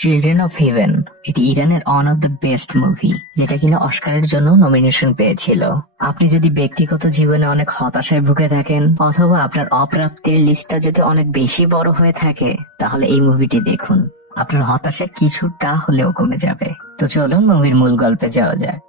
Children of haven এটি ইরানের one of the best movie, যেটা কিনা অস্কারের জন্য নমিনেশন পেয়েছিল। আপনি যদি ব্যক্তিগত জীবনে অনেক হতাশায় ভুগে থাকেন অথবা আপনার অপ্রাপ্তির লিস্টটা যদি অনেক বেশি বড় হয়ে থাকে, তাহলে এই মুভিটি দেখুন। আপনার হতাশা কিছুটা হলেও কমে যাবে। তো চলুন মুভির মূল গল্পে যাওয়া যাক।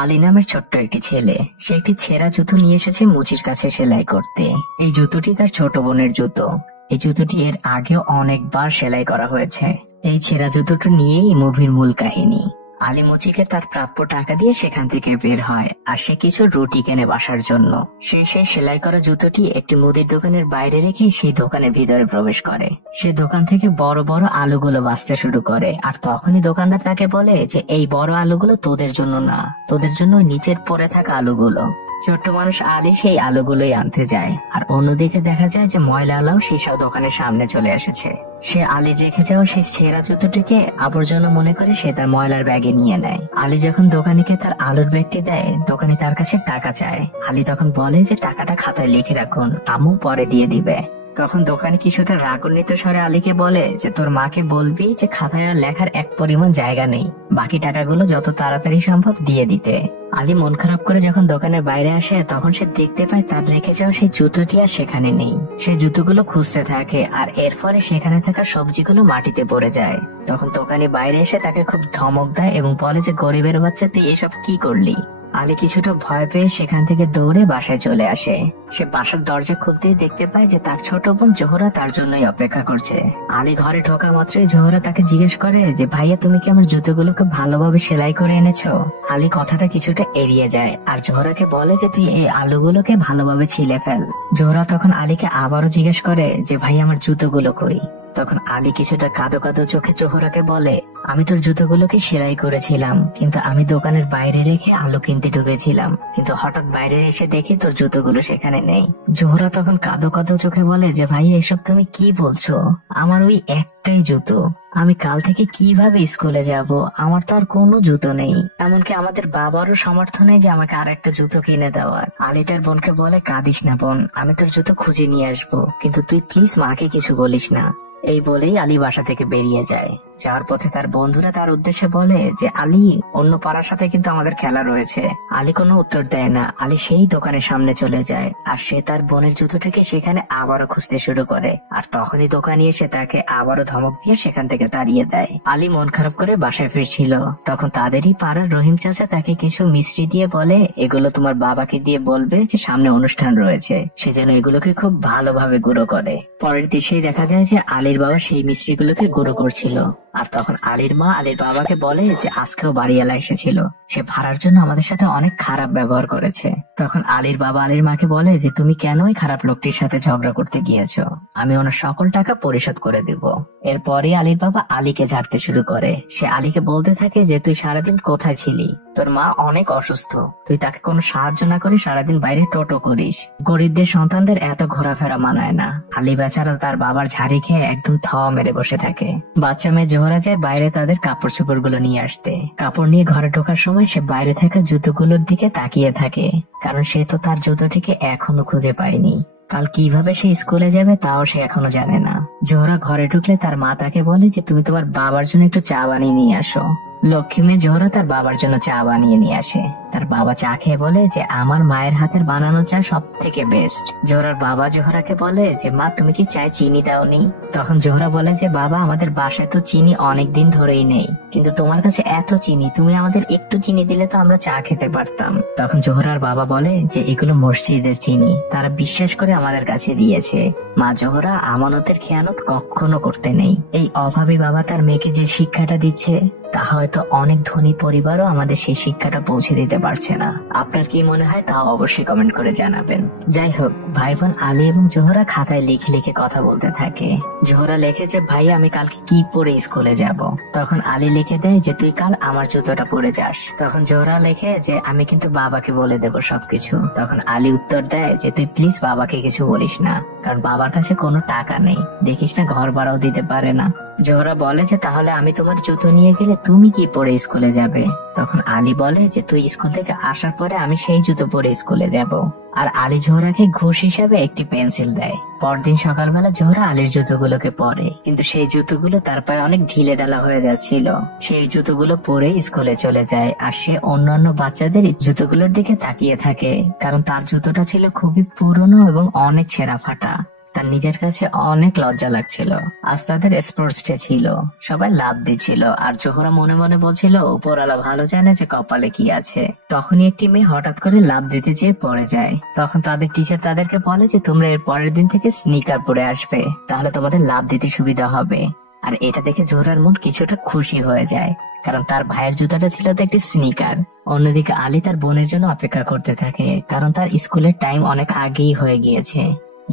আলী নামের ছোট্ট একটি ছেলে, সে একটি ছেঁড়া জুতো নিয়ে এসেছে মুচির কাছে সেলাই করতে। এই জুতোটি তার ছোট বোনের জুতো। এই জুতোটি এর আগেও অনেকবার সেলাই করা হয়েছে। এই ছেঁড়া জুতোটি নিয়েই মুভির মূল কাহিনী। আলী মুচিকে তার প্রাপ্য টাকা দিয়ে সেখান থেকে বের হয় আর সে কিছু রুটি কেনে বাসার জন্য। সে সেই সেলাই করা জুতোটি একটি মুদির দোকানের বাইরে রেখে সেই দোকানের ভিতরে প্রবেশ করে। সে দোকান থেকে বড় বড় আলুগুলো বাছতে শুরু করে, আর তখনই দোকানদার তাকে বলে যে এই বড় আলুগুলো তোদের জন্য না, তোদের জন্য নিচের পড়ে থাকা আলুগুলো। ছোট্ট মানুষ আলী সেই আলুগুলোই আনতে যায়, আর অন্যদিকে দেখা যায় যে ময়লা আলাও সেই সব দোকানের সামনে চলে এসেছে। সে আলী রেখে যাওয়া সেই ছেঁড়া জুতোটিকে আবর্জনা মনে করে সে তার ময়লার ব্যাগে নিয়ে নেয়। আলী যখন দোকানিকে তার আলুর ব্যাগটি দেয়, দোকানি তার কাছে টাকা চায়। আলী তখন বলে যে টাকাটা খাতায় লিখে রাখুন, আম্মু পরে দিয়ে দিবে। তখন দোকানি কিছুটা রাগান্বিত স্বরে আলীকে বলে যে তোর মাকে বলবি যে খাতায় আর লেখার এক পরিমাণ জায়গা নেই, বাকি টাকাগুলো যত তাড়াতাড়ি সম্ভব দিয়ে দিতে। আলী মন খারাপ করে যখন দোকানের বাইরে আসে, তখন সে দেখতে পায় তার রেখে যাওয়া সেই জুতোটি আর সেখানে নেই। সে জুতোগুলো খুঁজতে থাকে, আর এর ফলে সেখানে থাকা সবজিগুলো মাটিতে পড়ে যায়। তখন দোকানি বাইরে এসে তাকে খুব ধমক দেয় এবং বলে যে গরিবের বাচ্চা, তুই এসব কি করলি? আলী কিছুটা ভয় পেয়ে সেখান থেকে দৌড়ে বাসায় চলে আসে। সে বাসার দরজা খুলতেই দেখতে পায় যে তার ছোট বোন জোহরা তার জন্যই অপেক্ষা করছে। আলী ঘরে ঢোকা মাত্রই জোহরা তাকে জিজ্ঞেস করে যে ভাইয়া, তুমি কি আমার জুতোগুলোকে ভালোভাবে সেলাই করে এনেছো? আলী কথাটা কিছুটা এড়িয়ে যায় আর জোহরাকে বলে যে তুই এই আলুগুলোকে ভালোভাবে ছিলে ফেল। জোহরা তখন আলীকে আবারও জিজ্ঞেস করে যে ভাই, আমার জুতোগুলো কই? তখন আলী কিছুটা কাঁদো কাঁদো চোখে জোহরাকে বলে, আমি তোর জুতোগুলোকে সেলাই করেছিলাম, কিন্তু আমি দোকানের বাইরে রেখে আলু কিনতে ঢুকেছিলাম, কিন্তু হঠাৎ বাইরে এসে দেখি তোর জুতোগুলো সেখানে নেই। জোহরা তখন কাঁদো কাঁদো চোখে বলে যে ভাই, এসব তুমি কি বলছো? আমার ওই একটাই জুতো, আমি কাল থেকে কিভাবে স্কুলে যাব? আমার তো আর কোনো জুতো নেই, এমনকি আমাদের বাবারও সামর্থ্য নেই যে আমাকে আর একটা জুতো কিনে দেওয়ার। আলী তার বোনকে বলে, কাঁদিস না বোন, আমি তোর জুতো খুঁজে নিয়ে আসবো, কিন্তু তুই প্লিজ মাকে কিছু বলিস না। এই বলেই আলী বাসা থেকে বেরিয়ে যায়। যাওয়ার পথে তার বন্ধুরা তার উদ্দেশ্যে বলে যে আলী, অন্য পাড়ার সাথে কিন্তু আমাদের খেলা রয়েছে। আলী কোনো উত্তর দেয় না। আলী সেই দোকানের সামনে চলে যায়, আর সে তার বোনের জুতোটিকে সেখানে আবারও খুঁজতে শুরু করে। আর তখনই দোকানি এসে তাকে আবারও ধমক দিয়ে সেখান থেকে তাড়িয়ে দেয়। আলী মন খারাপ করে বাসায় ফিরছিল, তখন তাদেরই পাড়ার রহিম চাচা তাকে কিছু মিষ্টি দিয়ে বলে, এগুলো তোমার বাবাকে দিয়ে বলবে যে সামনে অনুষ্ঠান রয়েছে, সেজন্য এগুলোকে খুব ভালোভাবে গুঁড়ো করে। পরের দৃশ্যেই দেখা যায় যে আলীর বাবা সেই মিষ্টিগুলোকে গুঁড়ো করছিল। আর তখন আলীর মা আলীর বাবাকে বলে যে আজকেও বাড়িওয়ালা এসেছিল, সে ভাড়ার জন্য আমাদের সাথে অনেক খারাপ ব্যবহার করেছে। তখন আলীর বাবা আলীর মাকে বলে যে তুমি কেন ওই খারাপ লোকটির সাথে ঝগড়া করতে গিয়েছো, আমি ওনার সকল টাকা পরিশোধ করে দিব। এরপরে আলীর বাবা আলীকে ঝাড়তে শুরু করে। সে আলীকে বলতে থাকে যে তুই সারাদিন কোথায় ছিলি? তোর মা অনেক অসুস্থ, তুই তাকে কোনো সাহায্য না করে সারাদিন বাইরে টোটো করিস। গরিবদের সন্তানদের এত ঘোরাফেরা মানায় না। আলী বেচারা তার বাবার ঝাড়ি খেয়ে একদম থাওয়া মেরে বসে থাকে। বাচ্চা মেয়ে জোহরা যায় বাইরে তাদের কাপড় চোপড় গুলো নিয়ে আসতে। কাপড় নিয়ে ঘরে ঢোকার সময় সে বাইরে থাকা জুতোগুলোর দিকে তাকিয়ে থাকে, কারণ সে তো তার জুতোটিকে এখনো খুঁজে পায়নি। কাল কিভাবে সে স্কুলে যাবে তাও সে এখনো জানে না। জোহরা ঘরে ঢুকলে তার মা তাকে বলে যে তুমি তোমার বাবার জন্য একটু চা বানিয়ে নিয়ে আসো। লক্ষ্মী মেয়ে জোহরা তার বাবার জন্য চা বানিয়ে নিয়ে আসে। তার বাবা চা খেয়ে বলে যে আমার মায়ের হাতের বানানো চা সব থেকে বেস্ট। জোহরার বাবা জোহরাকে বলে যে মা, তুমি কি চায়ে চিনি দাওনি? তখন জোহরা বলে যে বাবা, আমাদের বাসায় তো চিনি অনেকদিন ধরেই নেই, কিন্তু তোমার কাছে এত চিনি, তুমি আমাদের একটু চিনি দিলে তো আমরা চা খেতে পারতাম। তখন জোহরার বাবা বলে যে এগুলো মসজিদের চিনি, তারা বিশ্বাস করে আমাদের কাছে দিয়েছে। মা জোহরা, আমানতের খেয়ানত কখনো করতে নেই। এই অভাবী বাবা তার মেয়েকে যে শিক্ষাটা দিচ্ছে, তা হয়তো অনেক ধনী পরিবারও আমাদের সেই শিক্ষাটা পৌঁছে দিতে পারছে না। আপনার কি মনে হয় তা অবশ্যই কমেন্ট করে জানাবেন। যাই হোক, ভাই বোন আলী এবং জোহরা খাতায় লিখে লিখে কথা বলতে থাকে। জোহরা লেখে যে ভাই, আমি কালকে কি পরে স্কুলে যাব। তখন আলী লিখে দেয় যে তুই কাল আমার জুতোটা পরে যাস। তখন জোহরা লেখে যে আমি কিন্তু বাবাকে বলে দেব সবকিছু। তখন আলী উত্তর দেয় যে তুই প্লিজ বাবাকে কিছু বলিস না, কারণ বাবার কাছে কোনো টাকা নেই, দেখিস না ঘর ভাড়াও দিতে পারে না। জোহরা বলে যে তাহলে আমি তোমার জুতো নিয়ে গেলে তুমি কি পরে স্কুলে যাবে? তখন আলী বলে যে তুই স্কুল থেকে আসার পরে আমি সেই জুতো পরে স্কুলে যাব। আর আলী জোহরাকে ঘুষ হিসাবে একটি পেন্সিল দেয়। পরদিন সকালবেলা জোহরা আলীর জুতোগুলোকে পরে, কিন্তু সেই জুতোগুলো তার পায়ে অনেক ঢিলে ঢালা হয়ে যাচ্ছিল। সেই জুতোগুলো পরে স্কুলে চলে যায়, আর সে অন্যান্য বাচ্চাদের জুতোগুলোর দিকে তাকিয়ে থাকে, কারণ তার জুতোটা ছিল খুবই পুরনো এবং অনেক ছেঁড়া ফাটা। তার নিজের কাছে অনেক লজ্জা লাগছিল। আজ তাদের স্পোর্টস ডে ছিল, সবাই লাভ দিচ্ছিল, আর জোহরা মনে মনে বলছিল উপরওয়ালা ভালো জানে যে কপালে কি আছে। তখনই একটি মেয়ে হঠাৎ করে লাভ দিতে যেয়ে পড়ে যায়। তখন তাদের টিচার তাদেরকে বলে যে তোমরা এর পরের দিন থেকে স্নিকার পরে আসবে, তাহলে তোমাদের লাভ দিতে সুবিধা হবে। আর এটা দেখে জোহরার মন কিছুটা খুশি হয়ে যায়, কারণ তার ভাইয়ের জুতাটা ছিল তো একটি স্নিকার। অন্যদিকে আলী তার বোনের জন্য অপেক্ষা করতে থাকে, কারণ তার স্কুলের টাইম অনেক আগেই হয়ে গিয়েছে।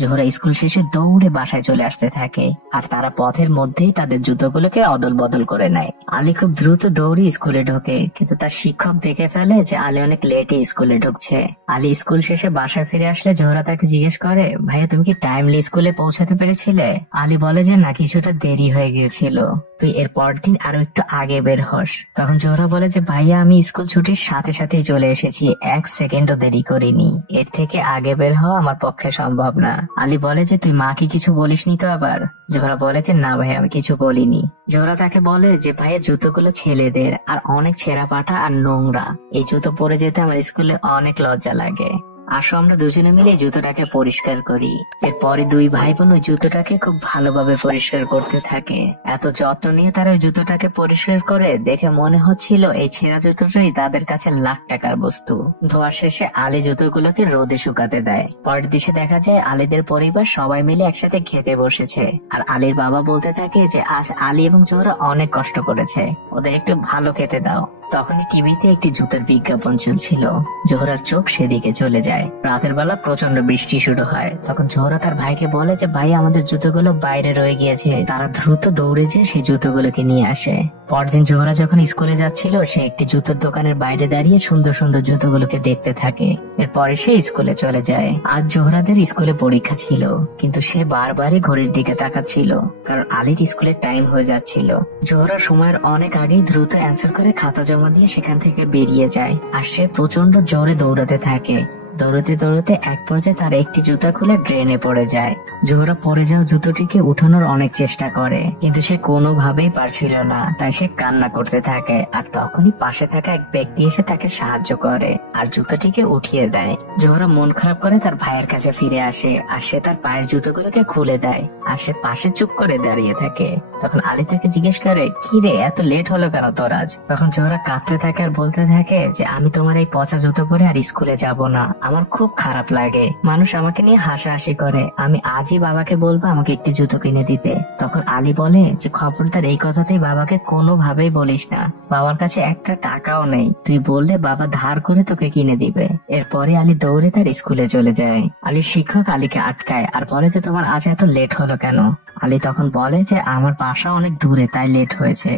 জোহরা স্কুল শেষে দৌড়ে বাসায় চলে আসতে থাকে, আর তারা পথের মধ্যেই তাদের জুতোগুলোকে অদল বদল করে নেয়। আলী খুব দ্রুত দৌড়ে স্কুলে ঢোকে, কিন্তু তার শিক্ষক দেখে ফেলে যে আলী অনেক লেটে স্কুলে ঢুকছে। আলী স্কুল শেষে বাসায় ফিরে আসলে জোহরা তাকে জিজ্ঞেস করে, ভাইয়া তুমি কি টাইমলি স্কুলে পৌঁছাতে পেরেছিলে? আলী বলে যে না, কিছুটা দেরি হয়ে গিয়েছিল, তুই এর পরের দিন আরো একটু আগে বের হস। তখন জোহরা বলে যে ভাইয়া আমি স্কুল ছুটির সাথে সাথেই চলে এসেছি, 1 সেকেন্ডও দেরি করিনি, এর থেকে আগে বের হওয়া আমার পক্ষে সম্ভব না। আলী বলে যে তুই মাকে কিছু বলিসনি তো আবার? জোহরা বলে যে না ভাই, আমি কিছু বলিনি। জোহরা তাকে বলে যে ভাইয়া জুতোগুলো ছেলেদের, আর অনেক ছেঁড়া পাটা আর নোংরা, এই জুতো পরে যেতে আমার স্কুলে অনেক লজ্জা লাগে। আসো আমরা দুজনে মিলে জুতোটাকে পরিষ্কার করি। এরপরে দুই ভাই বোন ওই জুতোটাকে খুব ভালোভাবে পরিষ্কার করতে থাকে। এত যত্ন নিয়ে তারা ওই জুতোটাকে পরিষ্কার করে দেখে মনে হচ্ছিল এই ছেঁড়া জুতোটাই তাদের কাছে লাখ টাকার বস্তু। ধোয়া শেষে আলী জুতোগুলোকে রোদে শুকাতে দেয়। পরের দিকে দেখা যায় আলীদের পরিবার সবাই মিলে একসাথে খেতে বসেছে, আর আলীর বাবা বলতে থাকে যে আজ আলী এবং জোহরা অনেক কষ্ট করেছে, ওদের একটু ভালো খেতে দাও। তখনই টিভিতে একটি জুতোর বিজ্ঞাপন চলছিল। জোহরার চোখ সেদিকে চলে যায়। রাতের বেলা প্রচন্ড বৃষ্টি শুরু হয়। তখন জোহরা তার ভাইকে বলে যে ভাই আমাদের জুতোগুলো বাইরে রয়ে গিয়েছে। তারা দ্রুত দৌড়ে যেয়ে সেই জুতোগুলোকে নিয়ে আসে। পরদিন জোহরা যখন স্কুলে যাচ্ছিল, সে একটি জুতোর দোকানের বাইরে দাঁড়িয়ে সুন্দর সুন্দর জুতোগুলোকে দেখতে থাকে। এরপরে সে স্কুলে চলে যায়। আজ জোহরাদের স্কুলে পরীক্ষা ছিল, কিন্তু সে বারবারই ঘড়ির দিকে তাকাচ্ছিল, কারণ আলীর স্কুলের টাইম হয়ে যাচ্ছিল। জোহরা সময়ের অনেক আগেই দ্রুত অ্যান্সার করে খাতা জমা দিয়ে সেখান থেকে বেরিয়ে যায়, আর সে প্রচন্ড জোরে দৌড়াতে থাকে। দৌড়াতে দৌড়াতে এক পর্যায়ে তার একটি জুতা খুলে ড্রেনে পড়ে যায়। জোহরা পড়ে যাওয়া জুতোটিকে উঠানোর অনেক চেষ্টা করে, কিন্তু সে কোনোভাবেই পারছিল না। তাই সে কান্না করতে থাকে, আর তখনই পাশে থাকা এক ব্যক্তি এসে তাকে সাহায্য করে আর জুতোটিকে উঠিয়ে দেয়। জোহরা মন খারাপ করে তার ভাইয়ের কাছে ফিরে আসে, আর সে তার পায়ের জুতোগুলোকে খুলে দেয়, আর সে পাশে চুপ করে দাঁড়িয়ে থাকে। তখন আলী তাকে জিজ্ঞেস করে, কি রে এত লেট হলো কেন তোর আজ? তখন জোহরা কাঁদতে থাকে আর বলতে থাকে যে আমি তোমার এই পচা জুতো পরে আর স্কুলে যাব না, আমার খুব খারাপ লাগে, মানুষ আমাকে নিয়ে হাসাহাসি করে, আমি আজই বাবাকে বলবো আমাকে একটি জুতো কিনে দিতে। তখন আলী বলে যে খবরদার এই কথাতেই বাবাকে কোনোভাবেই বলিস না, বাবার কাছে একটা টাকাও নেই, তুই বললে বাবা ধার করে তোকে কিনে দিবে। এরপরে আলী দৌড়ে তার স্কুলে চলে যায়। আলীর শিক্ষক আলীকে আটকায় আর বলে যে তোমার আজ এত লেট হলো কেন? আলী তখন বলে যে আমার বাসা অনেক দূরে, তাই লেট হয়েছে।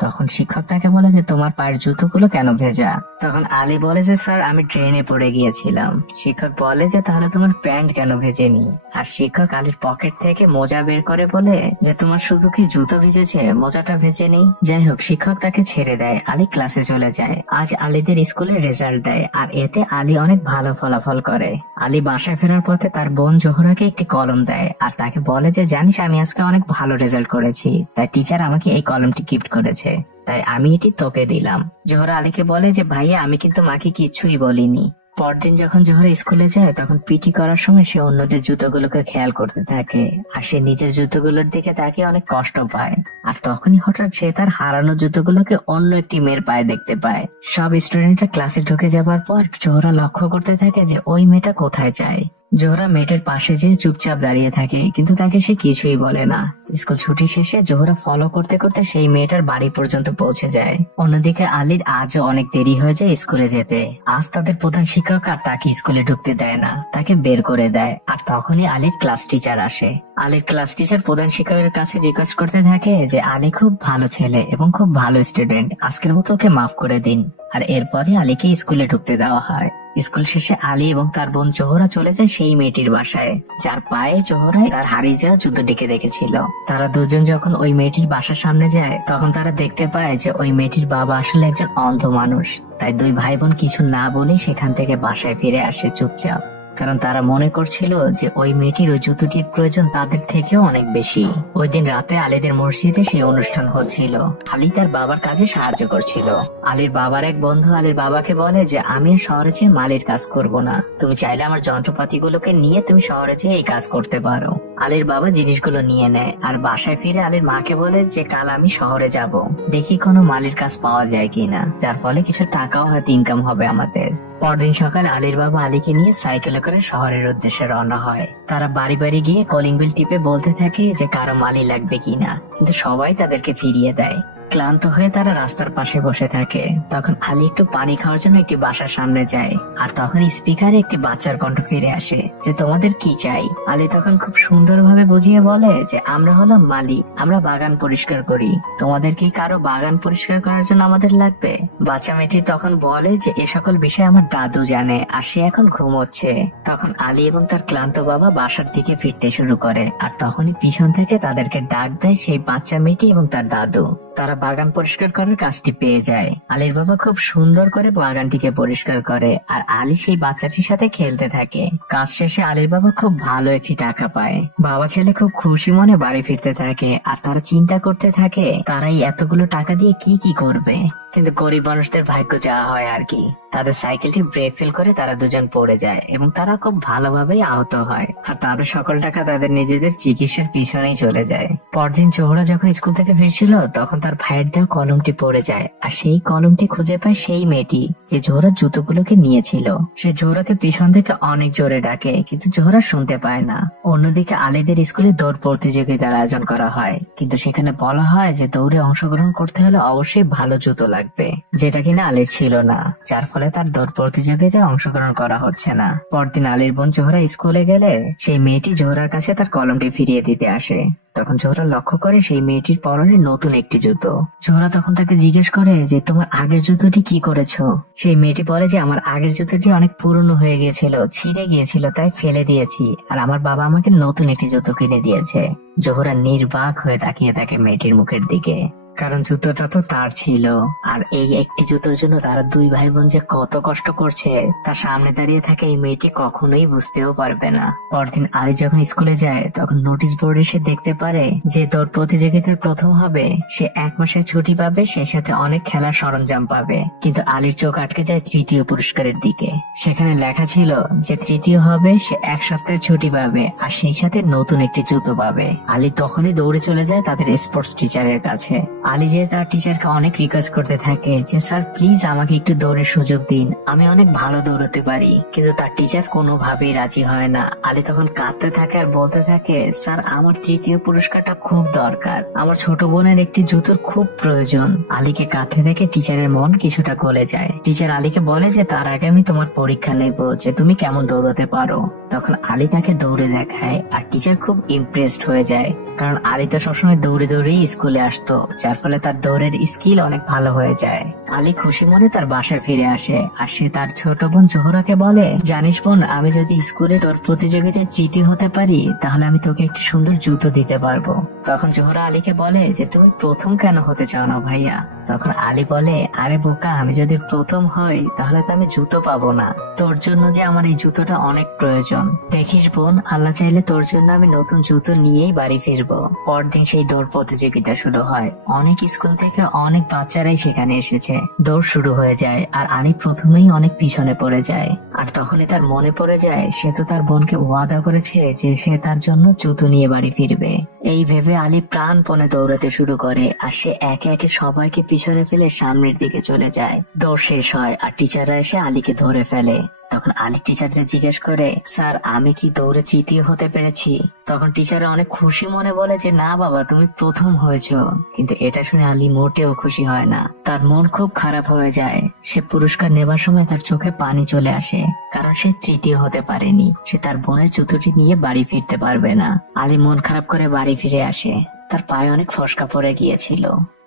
তখন শিক্ষক তাকে বলে যে তোমার পায়ের জুতোগুলো কেন ভেজা? তখন আলী বলে যে স্যার আমি ট্রেনে পড়ে গিয়েছিলাম। শিক্ষক বলে যে তাহলে তোমার প্যান্ট কেন ভেজেনি? আর শিক্ষক আলীর পকেট থেকে মোজা বের করে বলে যে তোমার শুধু কি জুতো ভিজেছে, মোজাটা ভেজেনি। যাই হোক, শিক্ষক তাকে ছেড়ে দেয়। আলী ক্লাসে চলে যায়। আজ আলীদের স্কুলে রেজাল্ট দেয়, আর এতে আলী অনেক ভালো ফলাফল করে। আলী বাসায় ফেরার পথে তার বোন জোহরাকে একটি কলম দেয়, আর তাকে বলে যে জানিস আমি আজকে অনেক ভালো রেজাল্ট করেছি, তাই টিচার আমাকে এই কলমটি গিফট করেছে, তাই আমি এটি তোকে দিলাম। জোহরা আলীকে বলে যে ভাইয়া আমি কিন্তু মাকে কিছুই বলিনি। পরদিন যখন জোহরা স্কুলে যায়, তখন পিটি করার সময় সে অন্যদের জুতোগুলোকে খেয়াল করতে থাকে, আর সে নিজের জুতোগুলোর দিকে তাকে অনেক কষ্ট পায়। আর তখনই হঠাৎ সে তার হারানো জুতোগুলোকে অন্য একটি মেয়ের পায়ে দেখতে পায়। সব স্টুডেন্টরা ক্লাসে ঢুকে যাবার পর জোহরা লক্ষ্য করতে থাকে যে ওই মেয়েটা কোথায় যায়। জোহরা মেয়েটার পাশে যেয়ে চুপচাপ দাঁড়িয়ে থাকে, কিন্তু তাকে সে কিছুই বলে না। স্কুল ছুটি শেষে জোহরা ফলো করতে করতে সেই মেয়েটার বাড়ি পর্যন্ত পৌঁছে যায়। অন্যদিকে আলীর আজও অনেক দেরি হয়ে যায় স্কুলে যেতে। আজ তাদের প্রধান শিক্ষক আর তাকে স্কুলে ঢুকতে দেয় না, তাকে বের করে দেয়। আর তখনই আলীর ক্লাস টিচার আসে। আলীর ক্লাস টিচার প্রধান শিক্ষকের কাছে রিকোয়েস্ট করতে থাকে যে আলী খুব ভালো ছেলে এবং খুব ভালো স্টুডেন্ট, আজকের মতো ওকে মাফ করে দিন। আর এরপরে আলীকে স্কুলে ঢুকতে দেওয়া হয়। স্কুল শেষে আলী এবং তার বোন জোহরা চলে যায় সেই মেয়েটির বাসায়, যার পায়ে জোহরায় তার হারিয়ে যাওয়া জুতোটিকে দেখেছিল। তারা দুজন যখন ওই মেয়েটির বাসার সামনে যায় তখন তারা দেখতে পায় যে ওই মেয়েটির বাবা আসলে একজন অন্ধ মানুষ। তাই দুই ভাই বোন কিছু না বলেই সেখান থেকে বাসায় ফিরে আসে চুপচাপ, কারণ তারা মনে করছিল যে ওই মেয়েটির ওই জুতোটির প্রয়োজন তাদের থেকেও অনেক বেশি। ওই দিন রাতে আলীদের মসজিদে সেই অনুষ্ঠান হচ্ছিল। আলী তার বাবার কাজে সাহায্য করছিল। আলীর বাবার এক বন্ধু আলীর বাবাকে বলে যে আমি শহরে যেয়ে মালির কাজ করব না, তুমি চাইলে আমার যন্ত্রপাতিগুলোকে নিয়ে তুমি শহরে যেয়ে এই কাজ করতে পারো। আলীর বাবা জিনিসগুলো নিয়ে নেয় আর বাসায় ফিরে আলীর মাকে বলে যে কাল আমি শহরে যাব, দেখি কোনো মালির কাজ পাওয়া যায় কিনা, যার ফলে কিছু টাকাও হয়তো ইনকাম হবে আমাদের। পরদিন সকালে আলীর বাবা আলীকে নিয়ে সাইকেলে করে শহরের উদ্দেশ্যে রওনা হয়। তারা বাড়ি বাড়ি গিয়ে কলিং বেল টিপে বলতে থাকে যে কারো মালি লাগবে কিনা, কিন্তু সবাই তাদেরকে ফিরিয়ে দেয়। ক্লান্ত হয়ে তারা রাস্তার পাশে বসে থাকে। তখন আলী একটু পানি খাওয়ার জন্য একটি বাসার সামনে যায়, আর তখন স্পিকারে একটি বাচ্চার কণ্ঠ ফিরে আসে যে তোমাদের কি চাই। আলী তখন খুব সুন্দরভাবে বুঝিয়ে বলে যে আমরা হলাম মালি, আমরা বাগান পরিষ্কার করি, তোমাদের কি কারো বাগান পরিষ্কার করার জন্য আমাদের লাগবে? বাচ্চা মেয়েটি তখন বলে যে এ সকল বিষয় আমার দাদু জানে, আর সে এখন ঘুমোচ্ছে। তখন আলী এবং তার ক্লান্ত বাবা বাসার দিকে ফিরতে শুরু করে, আর তখনই পিছন থেকে তাদেরকে ডাক দেয় সেই বাচ্চা মেয়েটি এবং তার দাদু। তারা বাগান পরিষ্কার করার কাজটি পেয়ে যায়। আলীর বাবা খুব সুন্দর করে বাগানটিকে পরিষ্কার করে, আর আলী সেই বাচ্চাটির সাথে খেলতে থাকে। কাজ শেষে আলীর বাবা খুব ভালো একটি টাকা পায়। বাবা ছেলে খুব খুশি মনে বাড়ি ফিরতে থাকে, আর তারা চিন্তা করতে থাকে তারাই এতগুলো টাকা দিয়ে কি কি করবে। কিন্তু গরিব মানুষদের ভাগ্য যা হয় আর কি, তাদের সাইকেলটি ব্রেক ফেল করে তারা দুজন পড়ে যায় এবং তারা খুব ভালোভাবেই আহত হয়, আর তাদের সকল টাকা তাদের নিজেদের চিকিৎসার পিছনেই চলে যায়। পরদিন জোহরা যখন স্কুল থেকে ফিরছিল তখন তার ভাইয়ের দেওয়া কলমটি পড়ে যায়, আর সেই কলমটি খুঁজে পায় সেই মেয়েটি যে জোহরার জুতোগুলোকে নিয়েছিল। সে জোহরাকে পিছন থেকে অনেক জোরে ডাকে, কিন্তু জোহরা শুনতে পায় না। অন্যদিকে আলীদের স্কুলে দৌড় প্রতিযোগিতার আয়োজন করা হয়, কিন্তু সেখানে বলা হয় যে দৌড়ে অংশগ্রহণ করতে হলে অবশ্যই ভালো জুতো লাগবে, যেটা কিনা আলীর ছিল না, যার ফলে তার দৌড় প্রতিযোগিতায় অংশগ্রহণ করা হচ্ছে না। পরদিন আলীর বোন জোহরা স্কুলে গেলে সেই মেয়েটি জোহরার কাছে তার কলমটি ফিরিয়ে দিতে আসে। তখন জোহরা লক্ষ্য করে সেই মেয়েটির পরনে নতুন একটি জুতো। জোহরা তখন তাকে জিজ্ঞেস করে যে তোমার আগের জুতোটি কি করেছো? সেই মেয়েটি বলে যে আমার আগের জুতোটি অনেক পুরনো হয়ে গিয়েছিল, ছিঁড়ে গিয়েছিল, তাই ফেলে দিয়েছি, আর আমার বাবা আমাকে নতুন একটি জুতো কিনে দিয়েছে। জোহরা নির্বাক হয়ে তাকিয়ে থাকে মেয়েটির মুখের দিকে, কারণ জুতোটা তো তার ছিল, আর এই একটি জুতোর জন্য তারা দুই ভাই বোন যে কত কষ্ট করছে তার সামনে দাঁড়িয়ে থাকে এই মেয়েটি কখনোই বুঝতেও পারবে না। পরদিন আলী যখন স্কুলে যায় তখন নোটিশ বোর্ডে সে দেখতে পারে যে তোর প্রতিযোগিতার প্রথম হবে সে 1 মাসের ছুটি পাবে, সেই সাথে অনেক খেলার সরঞ্জাম পাবে। কিন্তু আলীর চোখ আটকে যায় তৃতীয় পুরস্কারের দিকে। সেখানে লেখা ছিল যে তৃতীয় হবে সে 1 সপ্তাহের ছুটি পাবে, আর সেই সাথে নতুন একটি জুতো পাবে। আলী তখনই দৌড়ে চলে যায় তাদের স্পোর্টস টিচারের কাছে। আলী যে তার টিচারকে অনেক রিকোয়েস্ট করতে থাকে যে স্যার প্লিজ আমাকে একটু দৌড়ের সুযোগ দিন, আমি অনেক ভালো দৌড়াতে পারি, কিন্তু তার টিচার কোনোভাবেই রাজি হয় না। আলী তখন কাঁদতে থাকে আর বলতে থাকে স্যার আমার তৃতীয় পুরস্কারটা খুব দরকার, আমার ছোট বোনের একটি জুতোর খুব প্রয়োজন। আলীকে কাঁদতে দেখে টিচারের মন কিছুটা গলে যায়। টিচার আলীকে বলে যে তার আগে আমি তোমার পরীক্ষা নেব যে তুমি কেমন দৌড়াতে পারো। তখন আলী তাকে দৌড়ে দেখায়, আর টিচার খুব ইমপ্রেসড হয়ে যায়, কারণ আলী তো সবসময় দৌড়ে দৌড়েই স্কুলে আসতো, যার ফলে তার দৌড়ের স্কিল অনেক ভালো হয়ে যায়। আলী খুশি মনে তার বাসায় ফিরে আসে, আর সে তার ছোট বোন জোহরাকে বলে জানিস বোন, আমি যদি স্কুলে তোর প্রতিযোগিতায় তৃতীয় হতে পারি তাহলে আমি তোকে একটি সুন্দর জুতো দিতে পারবো। তখন জোহরা আলীকে বলে যে তুমি প্রথম কেন হতে চাও না ভাইয়া? তখন আলী বলে আরে বোকা, আমি যদি প্রথম হই তাহলে তো আমি জুতো পাবো না, তোর জন্য যে আমার এই জুতোটা অনেক প্রয়োজন। দেখিস বোন, আল্লাহ চাইলে তোর জন্য আমি নতুন জুতো নিয়েই বাড়ি ফিরবো। পরদিন সেই দৌড় প্রতিযোগিতা শুরু হয়। অনেক স্কুল থেকে অনেক বাচ্চারাই সেখানে এসেছে। দৌড় শুরু হয়ে যায়, আর আলী প্রথমেই অনেক পিছনে পড়ে যায়। আর তখনই তার মনে পড়ে যায় সে তো তার বোনকে ওয়াদা করেছে যে সে তার জন্য জুতো নিয়ে বাড়ি ফিরবে। এই ভেবে আলী প্রাণপণে দৌড়াতে শুরু করে, আর সে একে একে সবাইকে পিছনে ফেলে সামনের দিকে চলে যায়। দৌড় শেষ হয় আর টিচাররা এসে আলীকে ধরে ফেলে। তখন আলী টিচারদের জিজ্ঞেস করে স্যার আমি কি দৌড়ে তৃতীয় হতে পেরেছি? তখন টিচাররা অনেক খুশি মনে বলে যে না বাবা, তুমি প্রথম হয়েছো। কিন্তু এটা শুনে আলী মোটেও খুশি হয় না, তার মন খুব খারাপ হয়ে যায়। সে পুরস্কার নেবার সময় তার চোখে পানি চলে আসে, কারণ সে তৃতীয় হতে পারেনি। সে তার বোনের জুতোটি নিয়ে বাড়ি ফিরতে পারবে না। আলী মন খারাপ করে বাড়ি ফিরে আসে। তার পায়ে অনেক ফসকা পড়ে গিয়েছিল।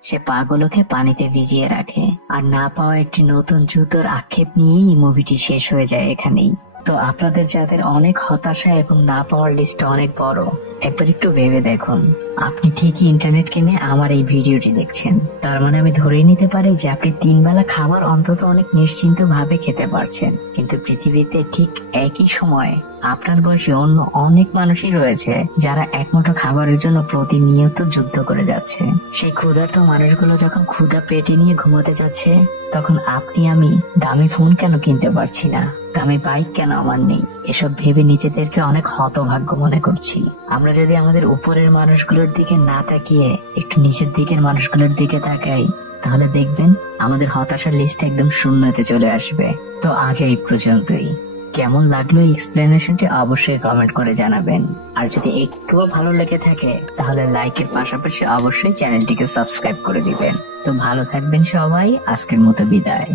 সে পাগুলোকে পানিতে ভিজিয়ে রাখে, আর না পাওয়া একটি নতুন জুতোর আক্ষেপ নিয়েই মুভিটি শেষ হয়ে যায় এখানেই। তো আপনাদের যাদের অনেক হতাশা এবং না পাওয়ার লিস্ট অনেক বড়, একবার একটু ভেবে দেখুন, আপনি ঠিকই ইন্টারনেট কিনে আমার এই ভিডিওটি দেখছেন, তার মানে আমি ধরেই নিতে পারি যে আপনি 3 বেলা খাবার অন্তত অনেক নিশ্চিন্ত ভাবে খেতে পারছেন। কিন্তু পৃথিবীতে ঠিক একই সময় আপনার বয়সে অন্য অনেক মানুষই রয়েছে যারা একমুঠো খাবারের জন্য প্রতিনিয়ত যুদ্ধ করে যাচ্ছে। সেই ক্ষুধার্ত মানুষগুলো যখন ক্ষুধা পেটে নিয়ে ঘুমাতে যাচ্ছে, তখন আপনি আমি দামি ফোন কেন কিনতে পারছি না, দামি বাইক কেন আমার নেই, এসব ভেবে নিজেদেরকে অনেক হতভাগ্য মনে করছি। আমরা যদি আমাদের উপরের মানুষগুলোর দিকে না তাকিয়ে একটু নিচের দিকের মানুষগুলোর দিকে তাকাই, তাহলে দেখবেন আমাদের হতাশার লিস্ট একদম শূন্যতে চলে আসবে। তো আজ এই পর্যন্তই। কেমন লাগলো এই এক্সপ্লেনেশনটি অবশ্যই কমেন্ট করে জানাবেন। আর যদি একটুও ভালো লেগে থাকে তাহলে লাইকের পাশাপাশি অবশ্যই চ্যানেলটিকে সাবস্ক্রাইব করে দিবেন। তো ভালো থাকবেন সবাই, আজকের মতো বিদায়।